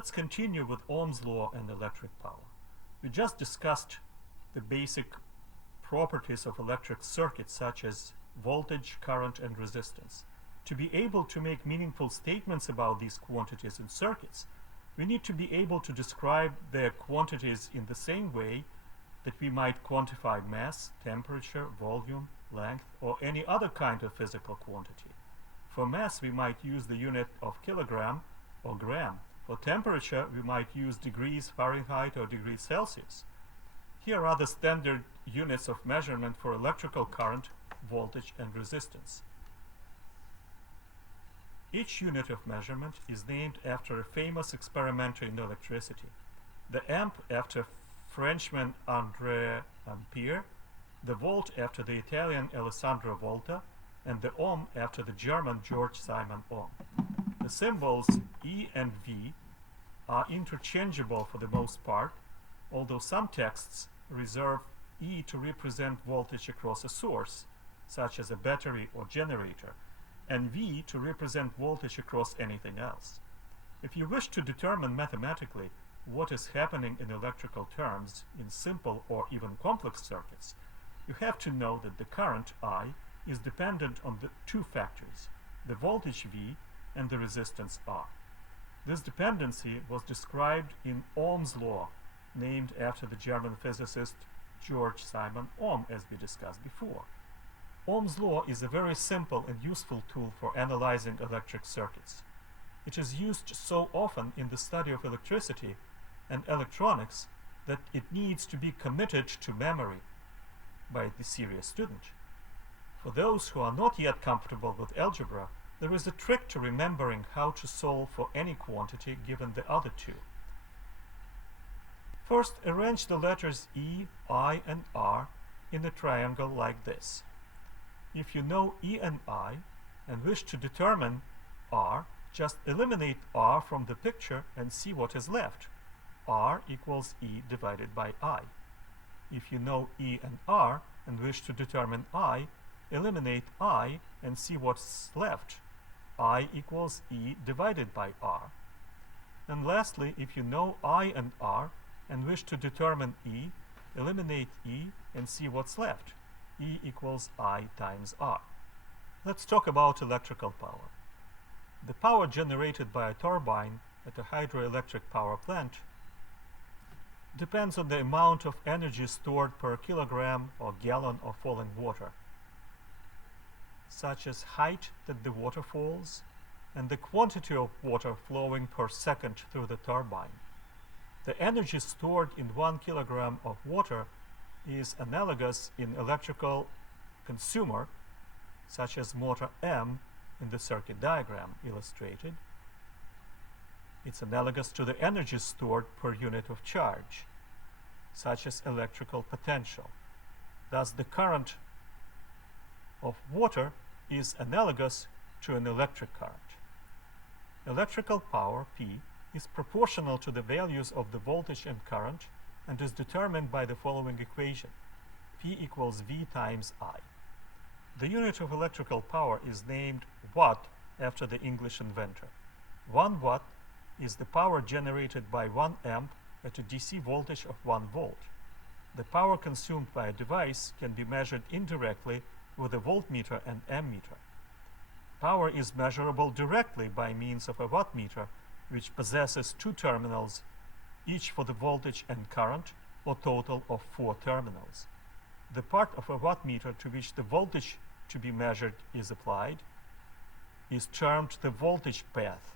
Let's continue with Ohm's law and electric power. We just discussed the basic properties of electric circuits such as voltage, current, and resistance. To be able to make meaningful statements about these quantities in circuits, we need to be able to describe their quantities in the same way that we might quantify mass, temperature, volume, length, or any other kind of physical quantity. For mass, we might use the unit of kilogram or gram. For temperature, we might use degrees Fahrenheit or degrees Celsius. Here are the standard units of measurement for electrical current, voltage, and resistance. Each unit of measurement is named after a famous experimenter in electricity. The amp after Frenchman André Ampère, the volt after the Italian Alessandro Volta, and the ohm after the German George Simon Ohm. The symbols E and V are interchangeable for the most part, although some texts reserve E to represent voltage across a source, such as a battery or generator, and V to represent voltage across anything else. If you wish to determine mathematically what is happening in electrical terms in simple or even complex circuits, you have to know that the current I is dependent on the two factors, the voltage V and the resistance R. This dependency was described in Ohm's law, named after the German physicist George Simon Ohm, as we discussed before. Ohm's law is a very simple and useful tool for analyzing electric circuits. It is used so often in the study of electricity and electronics that it needs to be committed to memory by the serious student. For those who are not yet comfortable with algebra, there is a trick to remembering how to solve for any quantity given the other two. First, arrange the letters E, I, and R in a triangle like this. If you know E and I and wish to determine R, just eliminate R from the picture and see what is left. R equals E divided by I. If you know E and R and wish to determine I, eliminate I and see what's left. I equals E divided by R. And lastly, if you know I and R and wish to determine E, eliminate E and see what's left. E equals I times R. Let's talk about electrical power. The power generated by a turbine at a hydroelectric power plant depends on the amount of energy stored per kilogram or gallon of falling water, such as height that the water falls and the quantity of water flowing per second through the turbine. The energy stored in 1 kilogram of water is analogous in electrical consumer, such as motor M in the circuit diagram illustrated. It's analogous to the energy stored per unit of charge, such as electrical potential. Thus, the current of water is analogous to an electric current. Electrical power, P, is proportional to the values of the voltage and current and is determined by the following equation. P equals V times I. The unit of electrical power is named watt after the English inventor. 1 watt is the power generated by 1 amp at a DC voltage of 1 volt. The power consumed by a device can be measured indirectly with a voltmeter and ammeter. Power is measurable directly by means of a wattmeter, which possesses 2 terminals, each for the voltage and current, or total of 4 terminals. The part of a wattmeter to which the voltage to be measured is applied is termed the voltage path.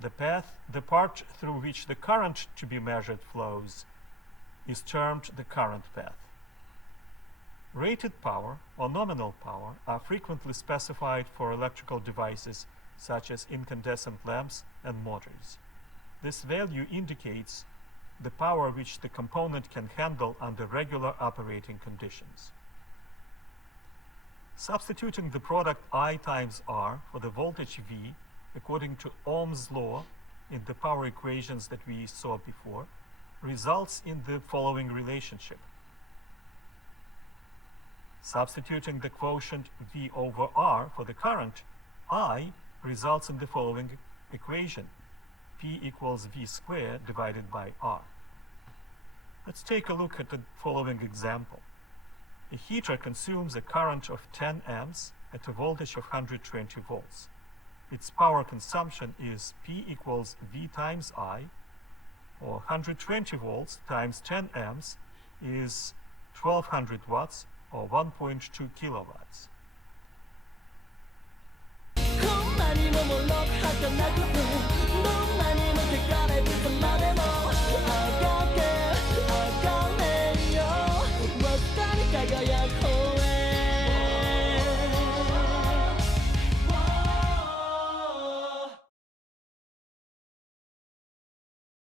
The part through which the current to be measured flows is termed the current path. Rated power or nominal power are frequently specified for electrical devices such as incandescent lamps and motors. This value indicates the power which the component can handle under regular operating conditions. Substituting the product I times R for the voltage V according to Ohm's law in the power equations that we saw before results in the following relationship. Substituting the quotient V over R for the current I results in the following equation. P equals V squared divided by R. Let's take a look at the following example. A heater consumes a current of 10 amps at a voltage of 120 volts. Its power consumption is P equals V times I, or 120 volts times 10 amps is 1200 watts, or 1.2 kilowatts. 더 많이 머물러 하던 날 끝에 너 많이 못해 갈아입을 건 말해